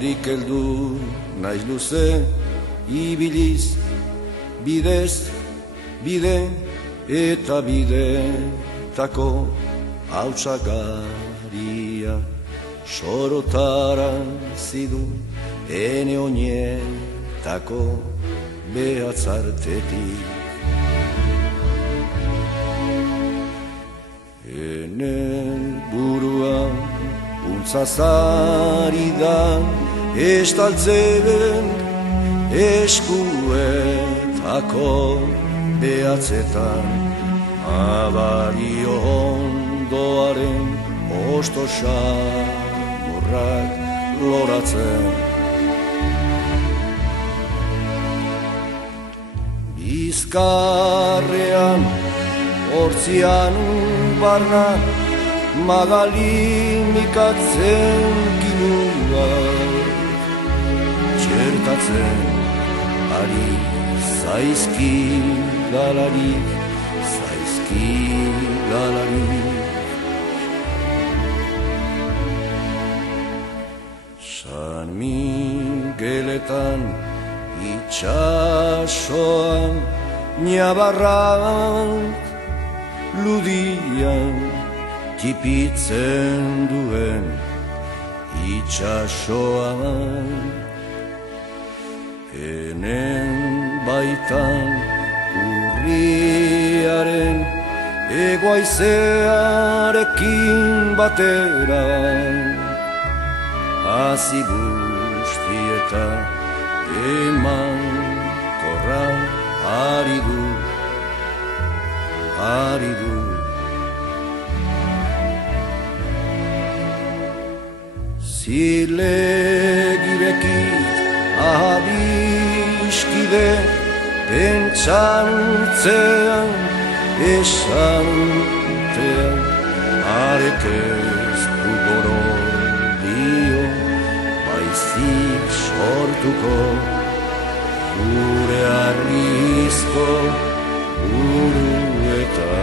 Nondik heldu naiz luze ibiliz, bidez, bide eta bidetako hautsagaria sorotara zidu ene oinetako behatzartetik. Ene burua untzazari da estaltzen eskuetako behatzetan abario ondoaren osto xamurrak loratzen. Bizkarrean hortzian barna magalimikatzen ginua txertatzen ari zaizki galarik, zaizki galarik. San Migueletan itxasoan Niabarrak ludian tipitzen duen itxasoan. Enen baitan urriaren egoaizearekin batera hazi guztieta eman korra ari du, ari du. Zilegirekit abiskide pentsantzean esantean arek ez du gorodio baizik sortuko gure arrizko buruetan.